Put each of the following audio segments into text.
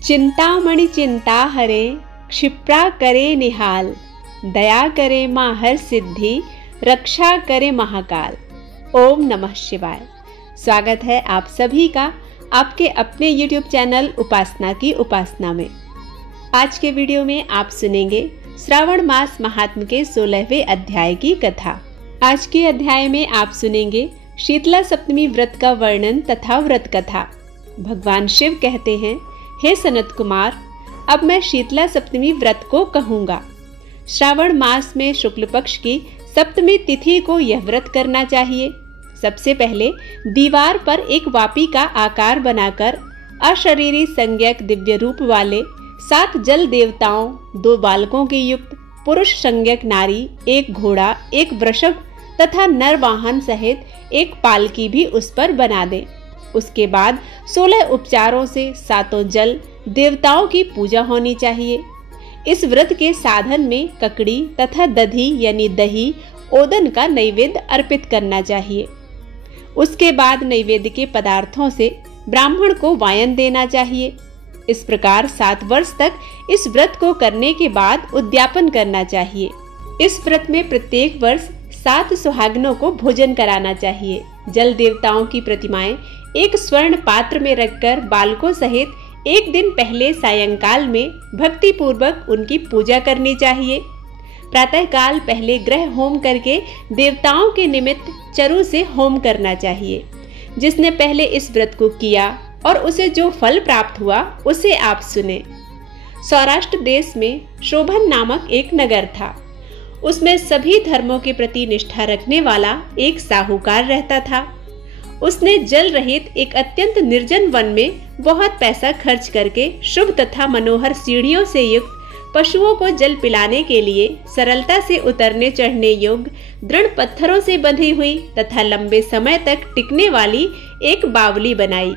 चिंतामणि चिंता हरे, क्षिप्रा करे निहाल, दया करे माँ हर सिद्धि, रक्षा करे महाकाल। ओम नमः शिवाय। स्वागत है आप सभी का आपके अपने YouTube चैनल उपासना की उपासना में। आज के वीडियो में आप सुनेंगे श्रावण मास महात्म्य के 16वें अध्याय की कथा। आज के अध्याय में आप सुनेंगे शीतला सप्तमी व्रत का वर्णन तथा व्रत कथा। भगवान शिव कहते हैं, हे सनत कुमार, अब मैं शीतला सप्तमी व्रत को कहूँगा। श्रावण मास में शुक्ल पक्ष की सप्तमी तिथि को यह व्रत करना चाहिए। सबसे पहले दीवार पर एक वापी का आकार बनाकर अशरीरी संज्ञक दिव्य रूप वाले 7 जल देवताओं, 2 बालकों के युक्त पुरुष संज्ञक नारी, 1 घोड़ा, 1 वृषभ तथा नर वाहन सहित 1 पालकी भी उस पर बना दें। उसके बाद 16 उपचारों से 7 जल देवताओं की पूजा होनी चाहिए। इस व्रत के साधन में ककड़ी तथा दधी यानी दही ओदन का नैवेद्य अर्पित करना चाहिए। उसके बाद नैवेद्य के पदार्थों से ब्राह्मण को वायन देना चाहिए। इस प्रकार 7 वर्ष तक इस व्रत को करने के बाद उद्यापन करना चाहिए। इस व्रत में प्रत्येक वर्ष 7 सुहागनों को भोजन कराना चाहिए। जल देवताओं की प्रतिमाएं एक स्वर्ण पात्र में रखकर बालकों सहित एक दिन पहले सायंकाल में भक्ति पूर्वक उनकी पूजा करनी चाहिए। प्रातःकाल पहले ग्रह होम करके देवताओं के निमित्त चरु से होम करना चाहिए। जिसने पहले इस व्रत को किया और उसे जो फल प्राप्त हुआ उसे आप सुने। सौराष्ट्र देश में शोभन नामक एक नगर था। उसमें सभी धर्मों के प्रति निष्ठा रखने वाला एक साहूकार रहता था। उसने जल रहित एक अत्यंत निर्जन वन में बहुत पैसा खर्च करके शुभ तथा मनोहर सीढ़ियों से युक्त पशुओं को जल पिलाने के लिए सरलता से उतरने चढ़ने योग्य दृढ़ पत्थरों से बंधी हुई तथा लंबे समय तक टिकने वाली एक बावली बनाई।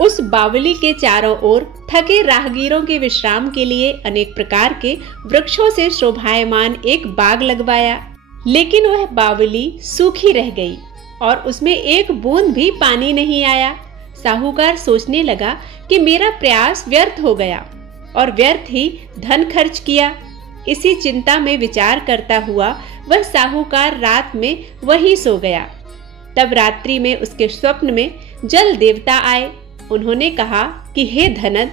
उस बावली के चारों ओर थके राहगीरों के विश्राम के लिए अनेक प्रकार के वृक्षों से शोभायमान एक बाग लगवाया। लेकिन वह बावली सूखी रह गई और उसमें एक बूंद भी पानी नहीं आया। साहूकार सोचने लगा कि मेरा प्रयास व्यर्थ हो गया और व्यर्थ ही धन खर्च किया। इसी चिंता में विचार करता हुआ वह साहूकार रात में वहीं सो गया। तब रात्रि में उसके स्वप्न में जल देवता आए। उन्होंने कहा कि हे धनद,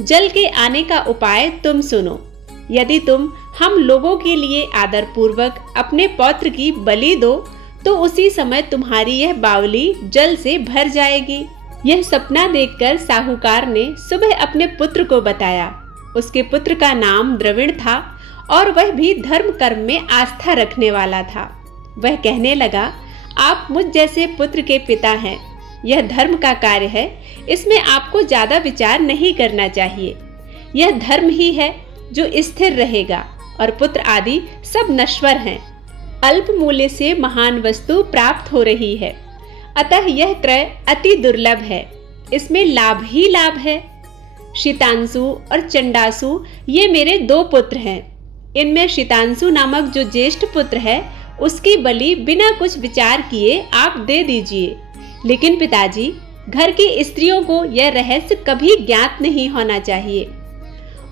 जल के आने का उपाय तुम सुनो। यदि तुम हम लोगों के लिए आदर पूर्वक अपने पौत्र की बलि दो तो उसी समय तुम्हारी यह बावली जल से भर जाएगी। यह सपना देखकर साहूकार ने सुबह अपने पुत्र को बताया। उसके पुत्र का नाम द्रविड़ था और वह भी धर्म कर्म में आस्था रखने वाला था। वह कहने लगा, आप मुझ जैसे पुत्र के पिता हैं। यह धर्म का कार्य है, इसमें आपको ज्यादा विचार नहीं करना चाहिए। यह धर्म ही है जो स्थिर रहेगा और पुत्र आदि सब नश्वर हैं। अल्प मूल्य से महान वस्तु प्राप्त हो रही है, अतः यह क्रय अति दुर्लभ है। इसमें लाभ ही लाभ है। शीतांशु और चंडासु ये मेरे 2 पुत्र हैं। इनमें शीतांशु नामक जो ज्येष्ठ पुत्र है उसकी बलि बिना कुछ विचार किए आप दे दीजिए। लेकिन पिताजी, घर की स्त्रियों को यह रहस्य कभी ज्ञात नहीं होना चाहिए।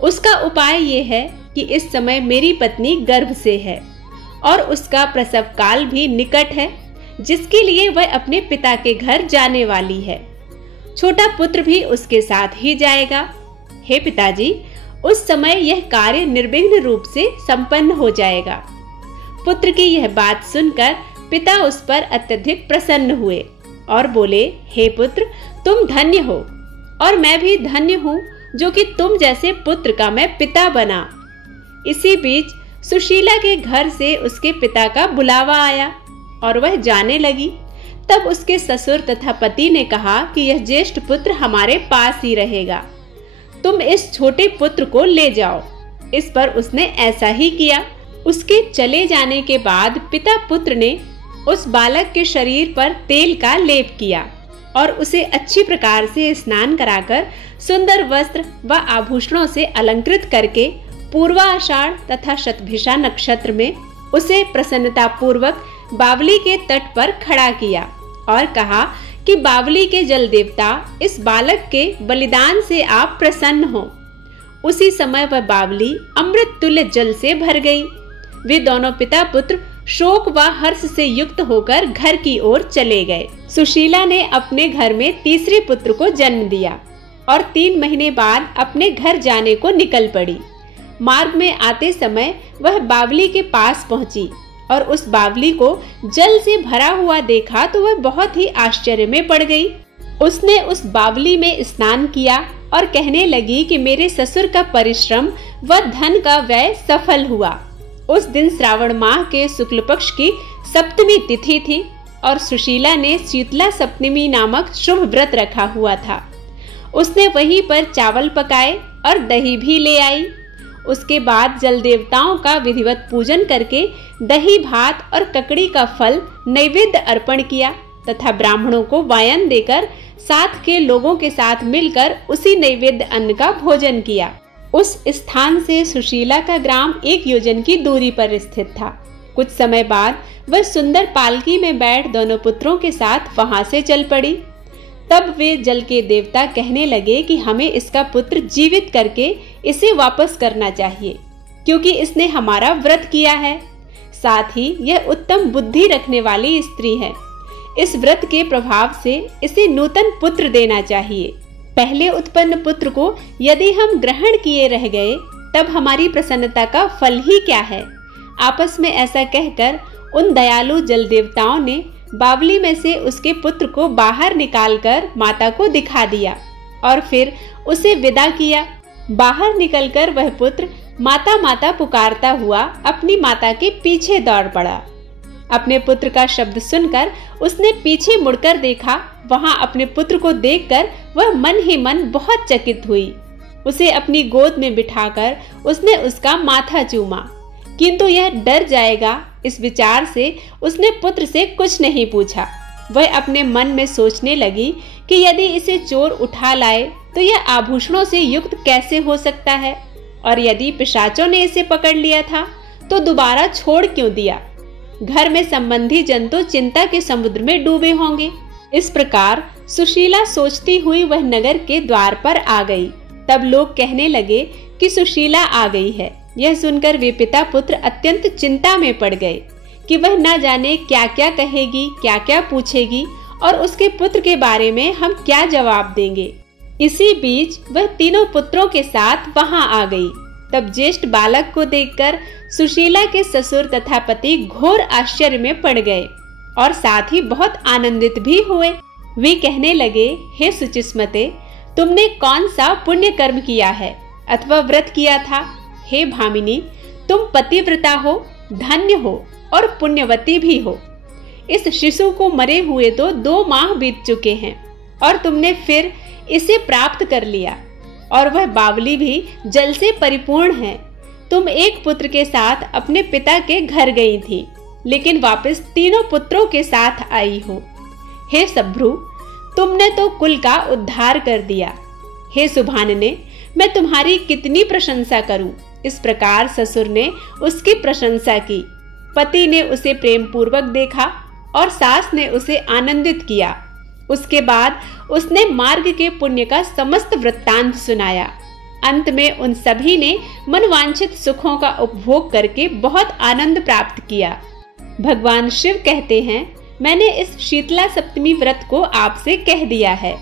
उसका उपाय ये है कि इस समय मेरी पत्नी गर्भ से है और उसका प्रसव काल भी निकट है, जिसके लिए वह अपने पिता के घर जाने वाली है। छोटा पुत्र भी उसके साथ ही जाएगा। हे पिताजी, उस समय यह कार्य निर्विघ्न रूप से संपन्न हो जाएगा। पुत्र की यह बात सुनकर पिता उस पर अत्यधिक प्रसन्न हुए और बोले, हे पुत्र, तुम धन्य हो और मैं भी धन्य हूँ जो कि तुम जैसे पुत्र का मैं पिता बना। इसी बीच सुशीला के घर से उसके पिता का बुलावा आया और वह जाने लगी। तब उसके ससुर तथा पति ने कहा कि यह ज्येष्ठ पुत्र हमारे पास ही रहेगा, तुम इस छोटे पुत्र को ले जाओ। इस पर उसने ऐसा ही किया। उसके चले जाने के बाद पिता पुत्र ने उस बालक के शरीर पर तेल का लेप किया और उसे अच्छी प्रकार से स्नान कराकर सुंदर वस्त्र व आभूषणों से अलंकृत करके पूर्वाषाढ़ तथा शतभिषा नक्षत्र में उसे प्रसन्नता पूर्वक बावली के तट पर खड़ा किया और कहा कि बावली के जल देवता, इस बालक के बलिदान से आप प्रसन्न हो उसी समय वह बावली अमृत तुल्य जल से भर गई। वे दोनों पिता पुत्र शोक व हर्ष से युक्त होकर घर की ओर चले गए। सुशीला ने अपने घर में तीसरे पुत्र को जन्म दिया और 3 महीने बाद अपने घर जाने को निकल पड़ी। मार्ग में आते समय वह बावली के पास पहुंची और उस बावली को जल से भरा हुआ देखा तो वह बहुत ही आश्चर्य में पड़ गई। उसने उस बावली में स्नान किया और कहने लगी कि मेरे ससुर का परिश्रम व धन का व्यय सफल हुआ। उस दिन श्रावण माह के शुक्ल पक्ष की सप्तमी तिथि थी और सुशीला ने शीतला सप्तमी नामक शुभ व्रत रखा हुआ था। उसने वहीं पर चावल पकाए और दही भी ले आई। उसके बाद जल देवताओं का विधिवत पूजन करके दही भात और ककड़ी का फल नैवेद्य अर्पण किया तथा ब्राह्मणों को वायन देकर साथ के लोगों के साथ मिलकर उसी नैवेद्य अन्न का भोजन किया। उस स्थान से सुशीला का ग्राम 1 योजन की दूरी पर स्थित था। कुछ समय बाद वह सुंदर पालकी में बैठ दोनों पुत्रों के साथ वहां से चल पड़ी। तब वे जल के देवता कहने लगे कि हमें इसका पुत्र जीवित करके इसे वापस करना चाहिए, क्योंकि इसने हमारा व्रत किया है। साथ ही यह उत्तम बुद्धि रखने वाली स्त्री है। इस व्रत के प्रभाव से इसे नूतन पुत्र देना चाहिए। पहले उत्पन्न पुत्र को यदि हम ग्रहण किए रह गए तब हमारी प्रसन्नता का फल ही क्या है। आपस में ऐसा कहकर उन दयालु जल देवताओं ने बावली में से उसके पुत्र को बाहर निकालकर माता को दिखा दिया और फिर उसे विदा किया। बाहर निकलकर वह पुत्र माता माता पुकारता हुआ अपनी माता के पीछे दौड़ पड़ा। अपने पुत्र का शब्द सुनकर उसने पीछे मुड़कर देखा। वहां अपने पुत्र को देखकर वह मन ही मन बहुत चकित हुई। उसे अपनी गोद में बिठाकर उसने उसका माथा चूमा, किंतु यह डर जाएगा इस विचार से उसने पुत्र से कुछ नहीं पूछा। वह अपने मन में सोचने लगी कि यदि इसे चोर उठा लाए तो यह आभूषणों से युक्त कैसे हो सकता है, और यदि पिशाचों ने इसे पकड़ लिया था तो दोबारा छोड़ क्यों दिया। घर में संबंधी जन तो चिंता के समुद्र में डूबे होंगे। इस प्रकार सुशीला सोचती हुई वह नगर के द्वार पर आ गई। तब लोग कहने लगे कि सुशीला आ गई है। यह सुनकर वे पिता पुत्र अत्यंत चिंता में पड़ गए कि वह न जाने क्या क्या कहेगी, क्या क्या पूछेगी और उसके पुत्र के बारे में हम क्या जवाब देंगे। इसी बीच वह तीनों पुत्रों के साथ वहां आ गई। तब ज्येष्ठ बालक को देखकर सुशीला के ससुर तथा पति घोर आश्चर्य में पड़ गए और साथ ही बहुत आनंदित भी हुए। वे कहने लगे, हे सुचिस्मते, तुमने कौन सा पुण्य कर्म किया है अथवा व्रत किया था। हे भामिनी, तुम पतिव्रता हो, धन्य हो और पुण्यवती भी हो। इस शिशु को मरे हुए तो 2 माह बीत चुके हैं और तुमने फिर इसे प्राप्त कर लिया, और वह बावली भी जल से परिपूर्ण है। तुम एक पुत्र के साथ अपने पिता के घर गई थी, लेकिन वापस तीनों पुत्रों के साथ आई हो। हे सभ्रु, तुमने तो कुल का उद्धार कर दिया। हे सुभानने, मैं तुम्हारी कितनी प्रशंसा करूं। इस प्रकार ससुर ने उसकी प्रशंसा की। पति ने उसे प्रेम पूर्वक देखा और सास ने उसे आनंदित किया। उसके बाद उसने मार्ग के पुण्य का समस्त वृत्तांत सुनाया। अंत में उन सभी ने मनवांछित सुखों का उपभोग करके बहुत आनंद प्राप्त किया। भगवान शिव कहते हैं, मैंने इस शीतला सप्तमी व्रत को आपसे कह दिया है।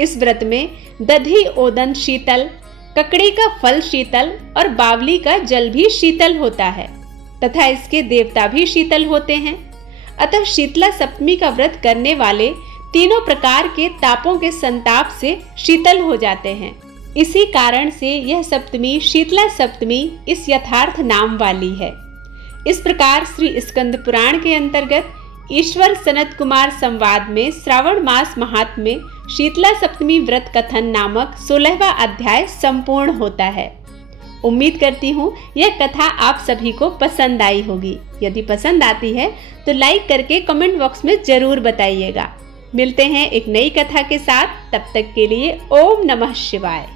इस व्रत में दधी ओदन शीतल, ककड़ी का फल शीतल और बावली का जल भी शीतल होता है तथा इसके देवता भी शीतल होते हैं। अतः शीतला सप्तमी का व्रत करने वाले तीनों प्रकार के तापों के संताप से शीतल हो जाते हैं। इसी कारण से यह सप्तमी शीतला सप्तमी इस यथार्थ नाम वाली है। इस प्रकार श्री स्कंद पुराण के अंतर्गत ईश्वर सनत कुमार संवाद में श्रावण मास महात्म्य में शीतला सप्तमी व्रत कथन नामक 16वां अध्याय संपूर्ण होता है। उम्मीद करती हूँ यह कथा आप सभी को पसंद आई होगी। यदि पसंद आती है तो लाइक करके कमेंट बॉक्स में जरूर बताइएगा। मिलते हैं एक नई कथा के साथ। तब तक के लिए ओम नमः शिवाय।